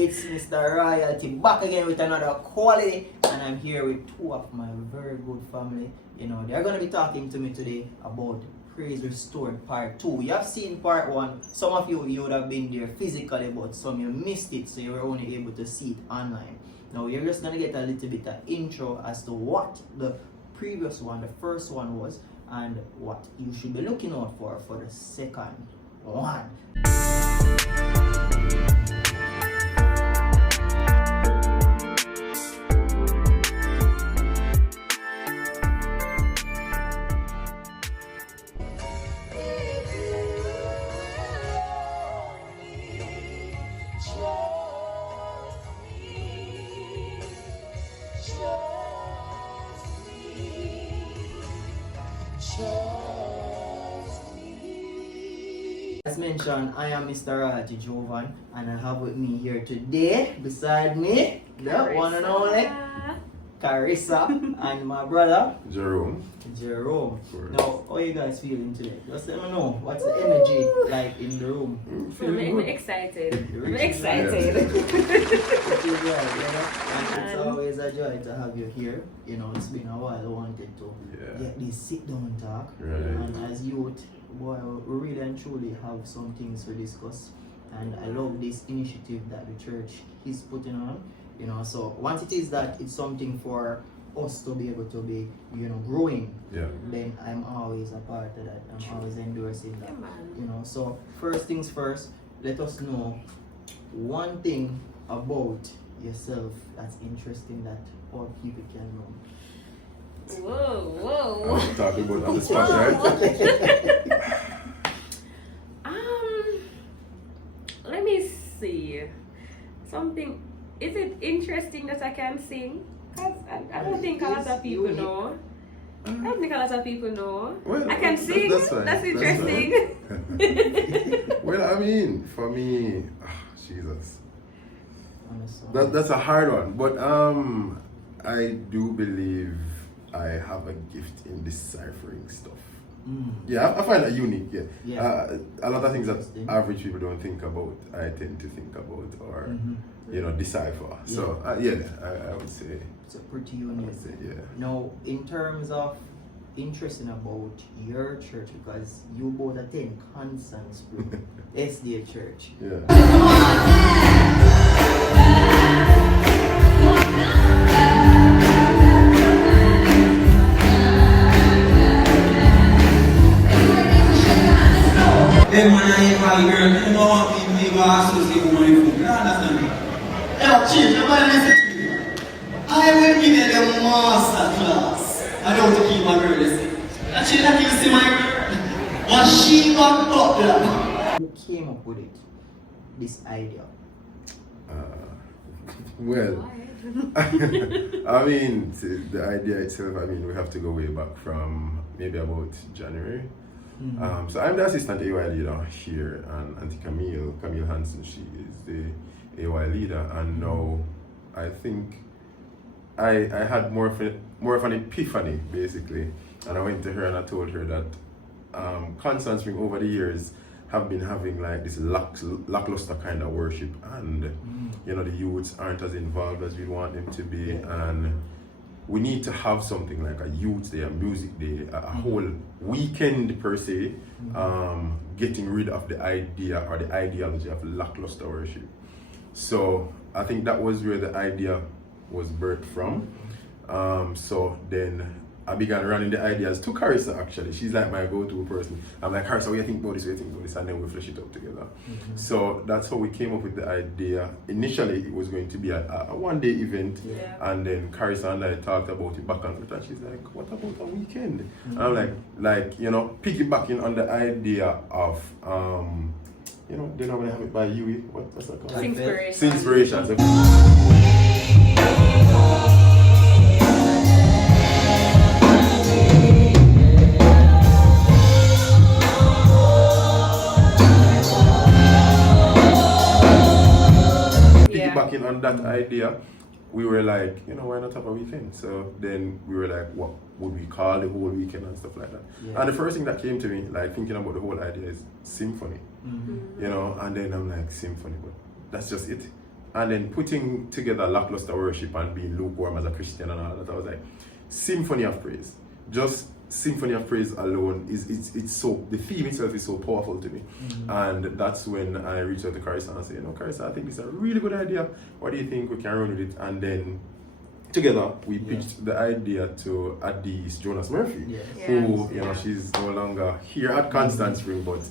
It's Mr. Royalty back again with another quality, and I'm here with two of my very good family. You know, they're going to be talking to me today about Praise Restored Part 2. You have seen Part 1. Some of you would have been there physically, but some you missed it, so you were only able to see it online. Now you're just going to get a little bit of intro as to what the previous one, the first one was, and what you should be looking out for the second one. As mentioned, I am Mr. Royalty Jovan, and I have with me here today, beside me, the one and only Carissa and my brother Jerome. Now, how are you guys feeling today? Just let me know, what's the energy like in the room? I'm excited. I'm Yes. excited. And it's always a joy to have you here. You know, it's been a while I wanted to get this sit down talk. Right. And as youth, boy, we really and truly have some things to discuss. And I love this initiative that the church is putting on. You know, so once it is that it's something for us to be able to be, you know, growing, then I'm always a part of that. I'm always endorsing that. You know, so first things first, let us know one thing about yourself that's interesting that all people can know. Whoa. I'm talking about on the spot, right? Let me see. Something. Is it interesting that I can sing? Cause I don't think a lot of people know. I don't think a lot of people know. Well, I can sing. That's fine. That's interesting. Well, I mean, for me, Jesus, Honestly. that's a hard one. But I do believe I have a gift in deciphering stuff. Yeah, I find that unique. A lot of things that average people don't think about, I tend to think about or you know, decipher. So I would say it's a pretty unique. I would say, yeah. Now, in terms of interesting about your church, because you both attend Constance Group, SDA Church. Them man I equal girl, you know what people associate with money from. You understand me? Yeah, chief, you might listen to me. I will give you the master class. I don't want to keep my girl listening. And she not even see my girl. But she got up there. Who came up with it? This idea? Well, I mean, the idea itself, I mean, we have to go way back from maybe about January. So I'm the assistant AY leader here, and Auntie Camille Hansen, she is the AY leader, and now I think I had more of an epiphany basically, and I went to her and I told her that Constance Spring over the years have been having like this lackluster kind of worship, and you know, the youths aren't as involved as we want them to be, and we need to have something like a youth day, a music day, a whole weekend per se, getting rid of the idea or the ideology of lackluster worship. So I think that was where the idea was birthed from. So then I began running the ideas to Carissa actually. She's like my go-to person. I'm like, Carissa, what do you think about this, and then we flesh it out together. So that's how we came up with the idea. Initially it was going to be a one-day event, and then Carissa and I talked about it back and forth, and she's like, what about a weekend? And I'm like, you know, piggybacking on the idea of you know, they normally have it by Yui. What's that called? Inspirations. Piggybacking on that idea, we were like, you know, why not have a weekend? So then we were like, what would we call the whole weekend and stuff like that? And the first thing that came to me, like thinking about the whole idea, is symphony. You know, and then I'm like, symphony, but that's just it. and then putting together lackluster worship and being lukewarm as a Christian and all that, I was like, symphony of praise. Just symphony of praise alone it's so, the theme itself is so powerful to me. And that's when I reached out to Carissa and said, you know, Carissa, I think it's a really good idea. What do you think we can run with it? And then together we pitched the idea to Addis Jonas Murphy, who, you know, she's no longer here at Constant Spring, but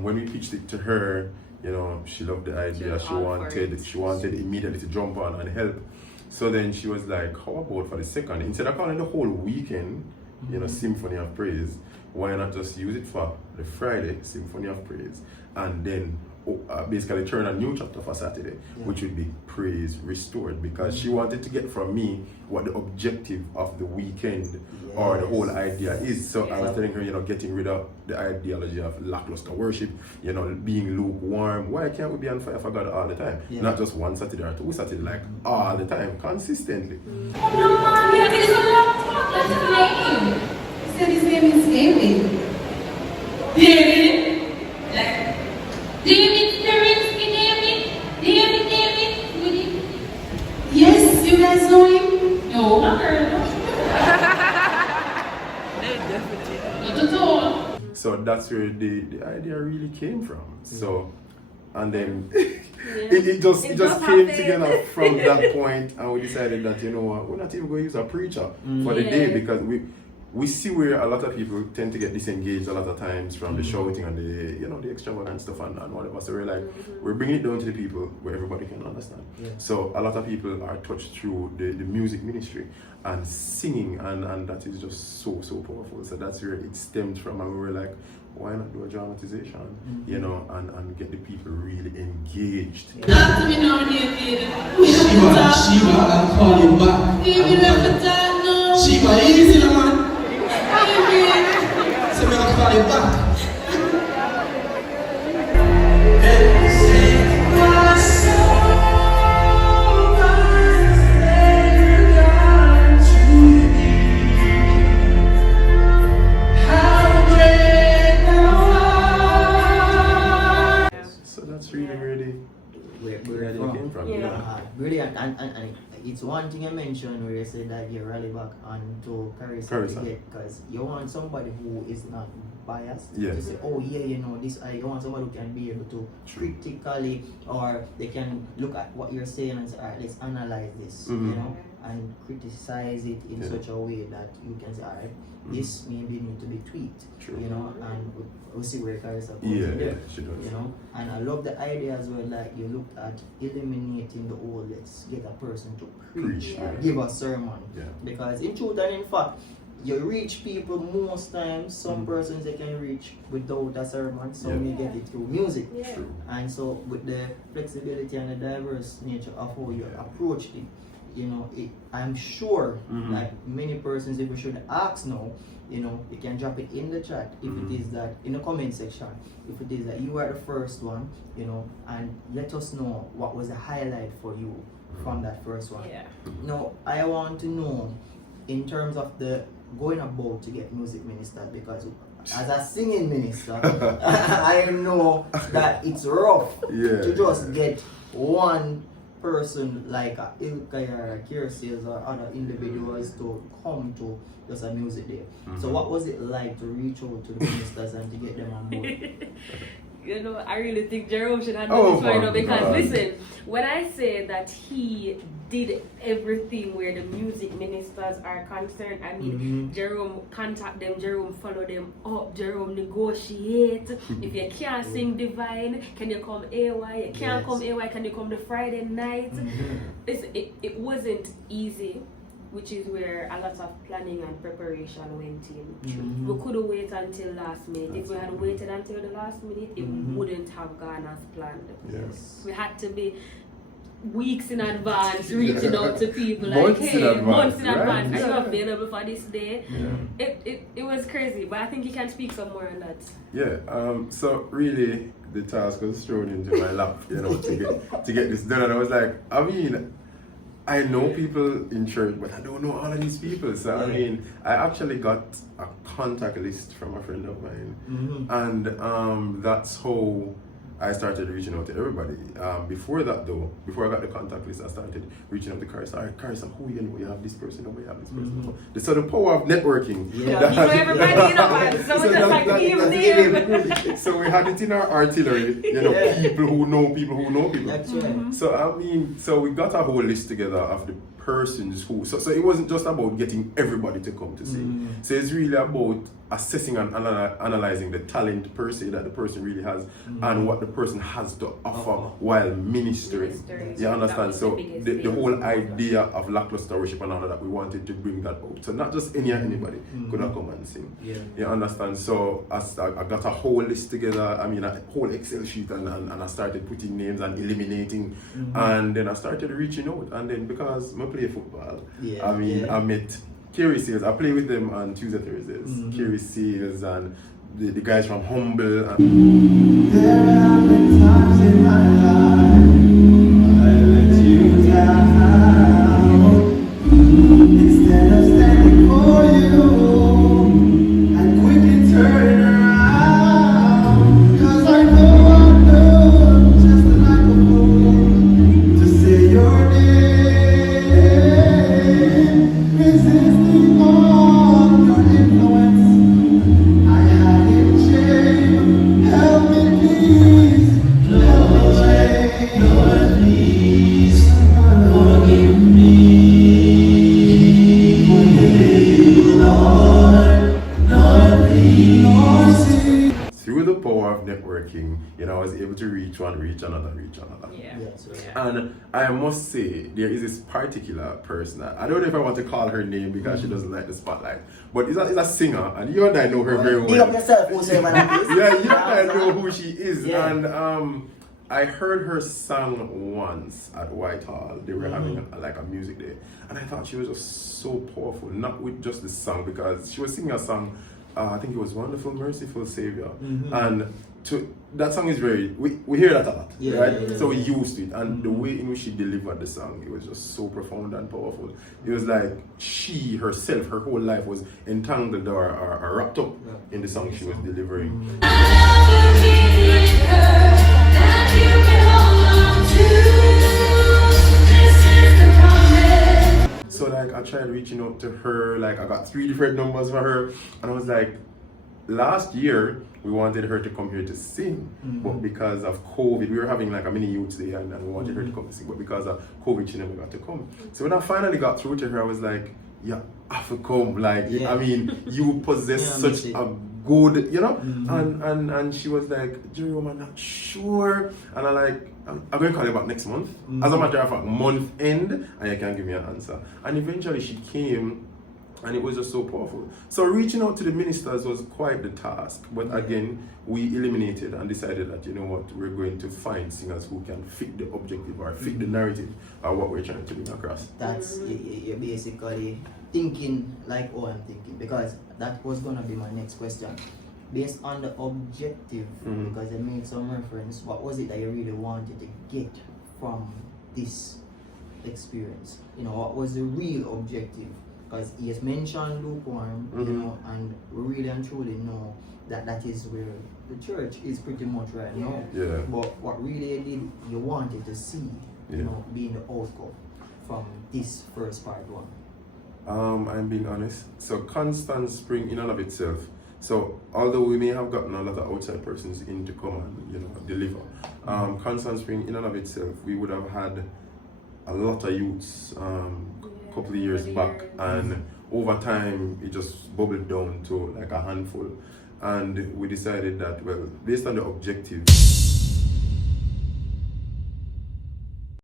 when we pitched it to her, you know, she loved the idea. She wanted immediately to jump on and help. So then she was like, how about for the second, instead of calling the whole weekend, you know, Symphony of Praise, why not just use it for the Friday, Symphony of Praise, and then basically turn a new chapter for Saturday, which would be Praise Restored, because she wanted to get from me what the objective of the weekend or the whole idea is. So I was telling her, you know, getting rid of the ideology of lackluster worship, you know, being lukewarm. Why can't we be on fire for God all the time? Not just one Saturday or two Saturday, like all the time, consistently. No, Mom, you did a long talk. What's his name? He said his name is David. David? Like, David Terensky, David? Would he? Yes, you guys know him? No, not heard of him. Not at all. So that's where the idea really came from. So, and then it just came together from that point, and we decided that, you know what, we're not even going to use a preacher for the day, because we see where a lot of people tend to get disengaged a lot of times from the shouting and the, you know, the extravagant stuff and whatever. So we're like, we're bringing it down to the people where everybody can understand. So a lot of people are touched through the music ministry and singing, and that is just so powerful. So that's where it stemmed from, and we were like, why not do a dramatization, you know, and get the people really engaged. Talk to me now, David. Shiva, I'll call you back. David, never talk now. Shiva, easy, man. David. So I'll call you back. Brilliant, and it's one thing I mentioned where you said that you rally back onto Carissa to get, because you want somebody who is not biased to say, oh yeah, you know, this, you want somebody who can be able to critically, or they can look at what you're saying and say, alright, let's analyze this, you know, and criticize it in such a way that you can say, alright, this maybe need to be tweaked, you know, and we'll see where Carissa comes in there, she does. you know. And I love the idea as well, like you looked at eliminating the old, let's get a person to preach, give a sermon, because in truth and in fact, you reach people most times. Some persons they can reach without a sermon, some you get it through music. And so with the flexibility and the diverse nature of how you approach it, you know, I'm sure like many persons, if we should ask now, you know, you can drop it in the chat if it is that, in the comment section, if it is that you are the first one, you know, and let us know what was the highlight for you from that first one. Now, I want to know in terms of the going about to get music ministers, because as a singing minister, I know that it's rough to just get one person like Ilkay or Carissa or other individuals to come to just a music day. So what was it like to reach out to the ministers and to get them on board? You know, I really think Jerome should have done this right now, because listen, when I say that he did everything where the music ministers are concerned, I mean, Jerome contact them, Jerome follow them up, Jerome negotiate. If you can't sing divine, can you come AY? You can't come AY, can you come the Friday night? Listen, it wasn't easy, which is where a lot of planning and preparation went in. We couldn't wait until last minute. If we had waited until the last minute, it wouldn't have gone as planned. We had to be weeks in advance reaching out to people like, hey, months in advance, are you available for this day? It was crazy, but I think you can speak some more on that. So really the task was thrown into my lap, you know, to get this done, and I was like, I mean, I know people in church, but I don't know all of these people. So I mean, I actually got a contact list from a friend of mine, and that's how I started reaching out to everybody. Before that though, before I got the contact list, I started reaching out to Carissa. Alright, Carissa, who you know? You have this person, or you have this person. So the power of networking. Yeah. You know everybody, you know, man. So just like name. So we had it in our artillery, you know, Yeah. people who know people who know people. That's right. So I mean, so we got a whole list together of the persons who, so it wasn't just about getting everybody to come to sing. So it's really about assessing and analyzing the talent per se that the person really has and what the person has to offer while ministering. You understand? So the whole idea of lackluster worship and all of that, we wanted to bring that out. So not just anybody could have come and sing. Yeah. You understand? So as I got a whole list together, I mean a whole Excel sheet, and I started putting names and eliminating, and then I started reaching out. And then because I play football, Yeah, I mean yeah. I met Carissa. I play with them on Tuesday, Thursdays. Carissa and the guys from Humble. And There have been times in my life I let you down. Instead of standing for you, I quickly turn around. 'Cause I know I'm just like a fool to say your name. Resisting all your influence, I had in shame. Help me, please. Lord, please forgive me. Lord, please. through the power of networking, you know, I was able to reach another. Yeah. Yes, right. And I must say, there is this particular person. I don't know if I want to call her name because she doesn't like the spotlight, but it's a singer, and you and I know her very well. Big up yourself, who say man like this. Yeah, you and I know who she is. Yeah. And I heard her song once at Whitehall. They were having a music day, and I thought she was just so powerful. Not with just the song, because she was singing a song. I think it was "Wonderful, Merciful Savior," and that song is very. We hear that a lot, Yeah, right? yeah, yeah. So we used it, and the way in which she delivered the song, it was just so profound and powerful. It was like she herself, her whole life was entangled or wrapped up in the song she was delivering. So like I tried reaching out to her, like I got 3 different numbers for her, and I was like, last year we wanted her to come here to sing, but because of COVID, we were having like a mini youth day, and we wanted her to come to sing, but because of COVID she never got to come. So when I finally got through to her, I was like, yeah, I have to come. Like, Yeah. I mean, you possess Yeah, such me a good, you know, and she was like, Jerome, I'm not sure, and I'm going to call you back next month. As a matter of fact, month end, and you can give me an answer. And eventually she came, and it was just so powerful. So reaching out to the ministers was quite the task, but again, we eliminated and decided that, you know what, we're going to find singers who can fit the objective or fit the narrative of what we're trying to bring across. That's you're basically thinking like how I'm thinking, because that was gonna be my next question. Based on the objective, because I made some reference, what was it that you really wanted to get from this experience? You know, what was the real objective? Because he has mentioned lukewarm, you know, and we really and truly know that that is where the church is pretty much right now. Yeah. But what really you wanted to see, you know, being the outcome from this first part one. I'm being honest. So Constant Spring in and of itself. So although we may have gotten a lot of outside persons in to come and, you know, deliver, Constant Spring in and of itself, we would have had a lot of youths couple of years back, and over time it just bubbled down to like a handful, and we decided that, well, based on the objective